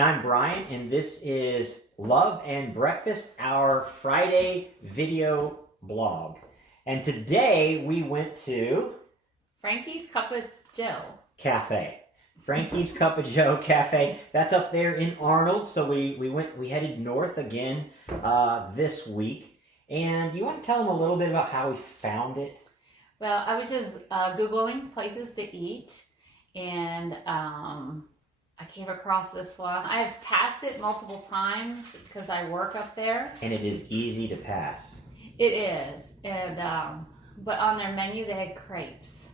And I'm Brian, and this is Love and Breakfast, our Friday video blog. And today we went to Frankie's Cup of Joe Cafe. Frankie's Cup of Joe Cafe. That's up there in Arnold. So we headed north again this week. And you want to tell them a little bit about how we found it? Well, I was just Googling places to eat, and I came across this one. I've passed it multiple times because I work up there. And it is easy to pass. It is. And but on their menu they had crepes.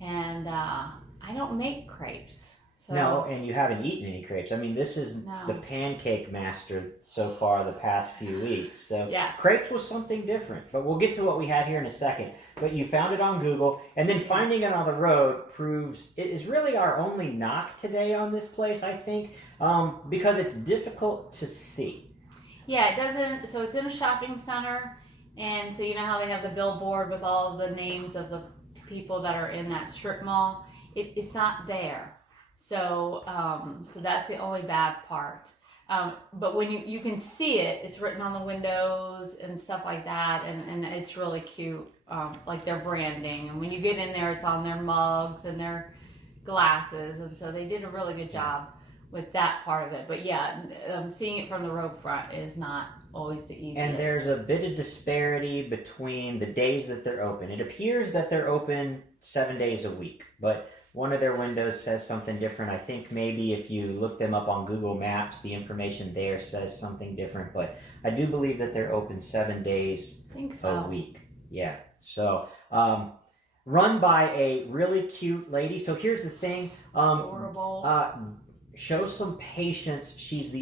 And I don't make crepes. So, no, and you haven't eaten any crepes. I mean, this is the pancake master so far the past few weeks. So yes. Crepes was something different. But we'll get to what we had here in a second. But you found it on Google, and then finding it on the road proves it is really our only knock today on this place, I think, because it's difficult to see. Yeah, it doesn't. So it's in a shopping center, and so you know how they have the billboard with all of the names of the people that are in that strip mall. It's not there. So so that's the only bad part. But when you can see it, it's written on the windows and stuff like that, and it's really cute, like their branding. And when you get in there, it's on their mugs and their glasses, and so they did a really good job with that part of it. But yeah, seeing it from the road front is not always the easiest. And there's a bit of disparity between the days that they're open. It appears that they're open 7 days a week, but one of their windows says something different. I think maybe if you look them up on Google Maps, the information there says something different. But I do believe that they're open 7 days a week. Yeah. So run by a really cute lady. So here's the thing. Adorable. Show some patience. She's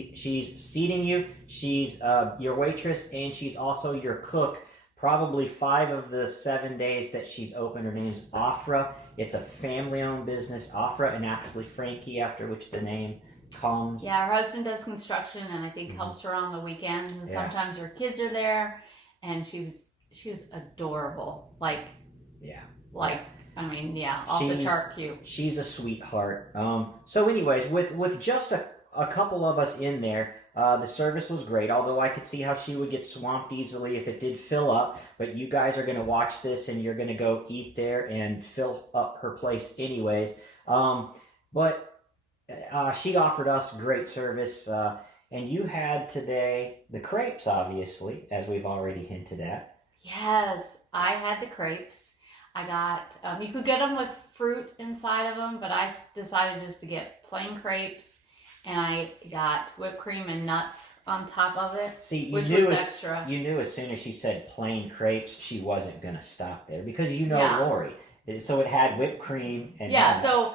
seating you. She's your waitress, and she's also your cook. Probably 5 of the 7 days that she's open. Her name's Afra. It's a family-owned business, Afra, and actually Frankie, after which the name comes. Yeah, her husband does construction, and I think helps her on the weekends. And sometimes her kids are there, and she was adorable. Like, I mean, off the chart cute. She's a sweetheart. So, anyways, with just a couple of us in there. The service was great, although I could see how she would get swamped easily if it did fill up. But you guys are going to watch this, and you're going to go eat there and fill up her place anyways. But she offered us great service. And you had today the crepes, obviously, as we've already hinted at. Yes, I had the crepes. I got, you could get them with fruit inside of them, but I decided just to get plain crepes. And I got whipped cream and nuts on top of it, which was extra. You knew as soon as she said plain crepes, she wasn't going to stop there because you know Lori. So it had whipped cream and nuts. So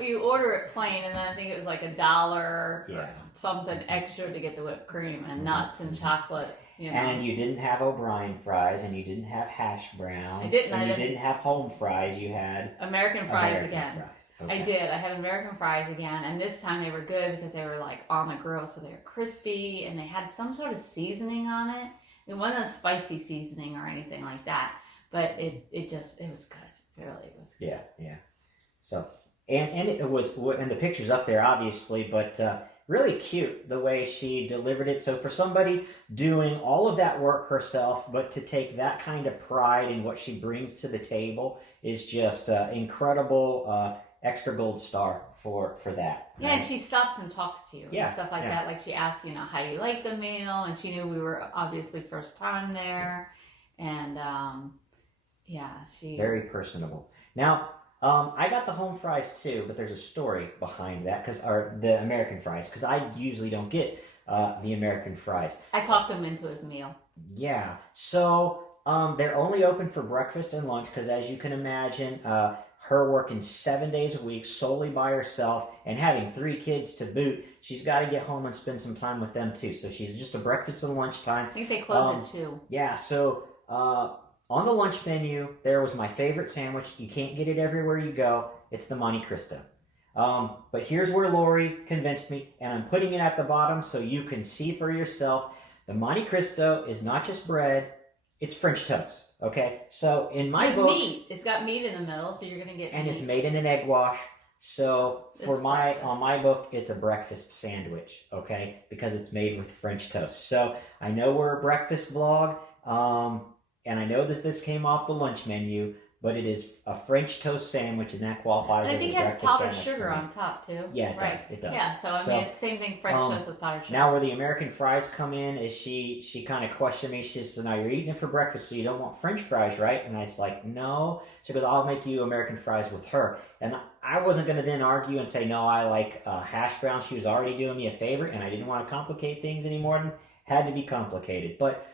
you order it plain, and then I think it was like $1 or something extra to get the whipped cream and nuts and chocolate. You know. And you didn't have O'Brien fries, and you didn't have hash browns. I didn't. And you didn't have home fries. You had American fries again. Fries. Okay. I did. I had American fries again, and this time they were good because they were like on the grill, so they were crispy, and they had some sort of seasoning on it. It wasn't a spicy seasoning or anything like that, but it was good. It really was good. Yeah. So and it was, and the picture's up there obviously, but really cute the way she delivered it. So for somebody doing all of that work herself, but to take that kind of pride in what she brings to the table is just incredible. Extra gold star for that. Yeah, right? And she stops and talks to you and stuff like that. Like she asks, how do you like the meal? And she knew we were obviously first time there. And she... Very personable. Now, I got the home fries too, but there's a story behind that, or the American fries, because I usually don't get the American fries. I talked him into his meal. Yeah. So they're only open for breakfast and lunch, because as you can imagine, her working 7 days a week solely by herself and having 3 kids to boot, she's got to get home and spend some time with them too. So she's just a breakfast and lunch time. I think they close at 2. Yeah, so on the lunch menu, there was my favorite sandwich. You can't get it everywhere you go. It's the Monte Cristo. But here's where Lori convinced me, and I'm putting it at the bottom so you can see for yourself. The Monte Cristo is not just bread, it's French toast. Okay, so in my book... meat. It's got meat in the middle, so you're going to get And meat. It's made in an egg wash. So for It's my breakfast. on my book, it's a breakfast sandwich, okay? Because it's made with French toast. So I know we're a breakfast vlog, and I know this came off the lunch menu, but it is a French toast sandwich, and that qualifies And I as think a it has breakfast powdered sandwich sugar for me. on top too. Yeah, it right. does. It does. Yeah, so I mean it's the same thing, French toast with powdered sugar. Now where the American fries come in is she kind of questioned me. She says, "Now you're eating it for breakfast, so you don't want French fries, right?" And I was like, "No." She goes, "I'll make you American fries with her." And I wasn't going to then argue and say, "No, I like hash browns." She was already doing me a favor, and I didn't want to complicate things anymore. And had to be complicated. But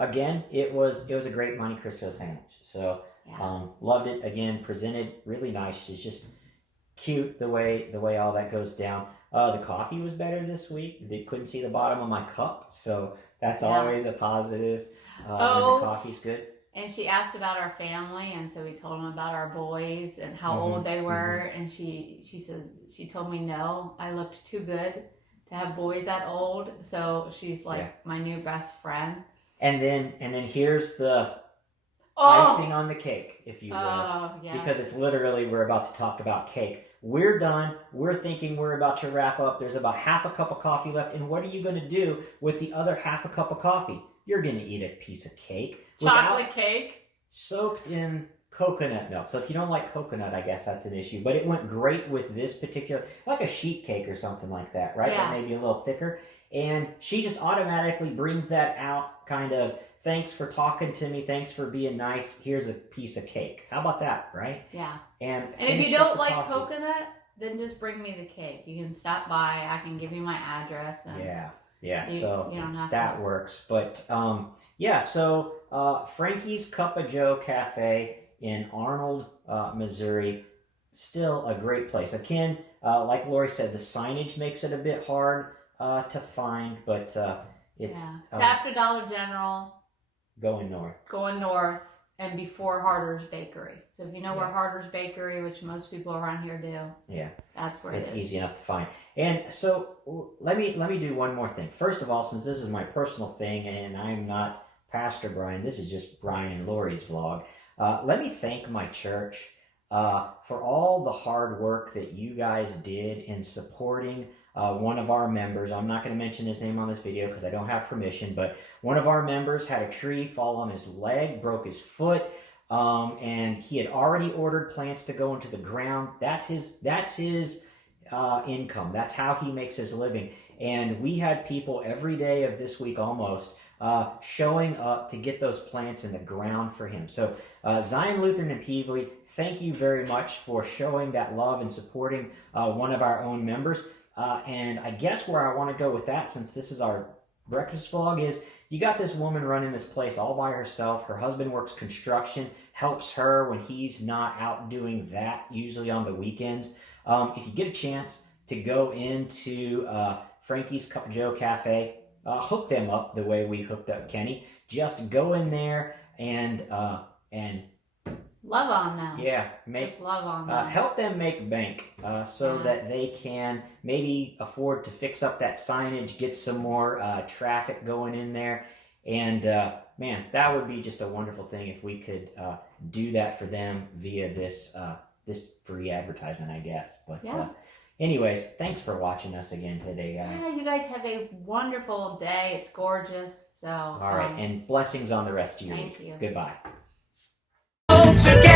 again, it was a great Monte Cristo sandwich. So Yeah. loved it. Again, presented really nice. It's just cute the way all that goes down. The coffee was better this week. They couldn't see the bottom of my cup, so that's always a positive. When the coffee's good. And she asked about our family, and so we told them about our boys and how old they were. And she says she told me no, I looked too good to have boys that old. So she's like my new best friend. And then here's the icing on the cake, if you will. Oh, yeah. Because it's literally, we're about to talk about cake. We're done. We're thinking we're about to wrap up. There's about half a cup of coffee left. And what are you going to do with the other half a cup of coffee? You're going to eat a piece of cake. Chocolate cake. Soaked in coconut milk. So if you don't like coconut, I guess that's an issue. But it went great with this particular, like a sheet cake or something like that, right? Yeah. That may be a little thicker. And she just automatically brings that out, kind of, thanks for talking to me, thanks for being nice, here's a piece of cake. How about that, right? Yeah. And if you don't like coconut, then just bring me the cake. You can stop by, I can give you my address. And so you don't have that works. But so Frankie's Cup of Joe Cafe in Arnold, Missouri, still a great place. Again, like Lori said, the signage makes it a bit hard to find, but it's after Dollar General. Going north And before Harder's Bakery. So if you know where Harder's Bakery, which most people around here do, that's where it is. It's easy enough to find. And so let me do one more thing. First of all, since this is my personal thing and I'm not Pastor Brian, this is just Brian and Lori's vlog. Let me thank my church for all the hard work that you guys did in supporting one of our members. I'm not going to mention his name on this video because I don't have permission, but one of our members had a tree fall on his leg, broke his foot, and he had already ordered plants to go into the ground. That's his income. That's how he makes his living. And we had people every day of this week almost showing up to get those plants in the ground for him. So Zion Lutheran in Peevely, thank you very much for showing that love and supporting one of our own members. And I guess where I want to go with that, since this is our breakfast vlog, is you got this woman running this place all by herself. Her husband works construction, helps her when he's not out doing that, usually on the weekends. If you get a chance to go into Frankie's Cup of Joe Cafe, hook them up the way we hooked up Kenny. Just go in there and love on them. Yeah, just love on them. Help them make bank so that they can maybe afford to fix up that signage, get some more traffic going in there. And man, that would be just a wonderful thing if we could do that for them via this free advertisement, I guess. But anyways, thanks for watching us again today, guys. Yeah, you guys have a wonderful day. It's gorgeous. So all right, and blessings on the rest of your week. Thank you. Goodbye. Together.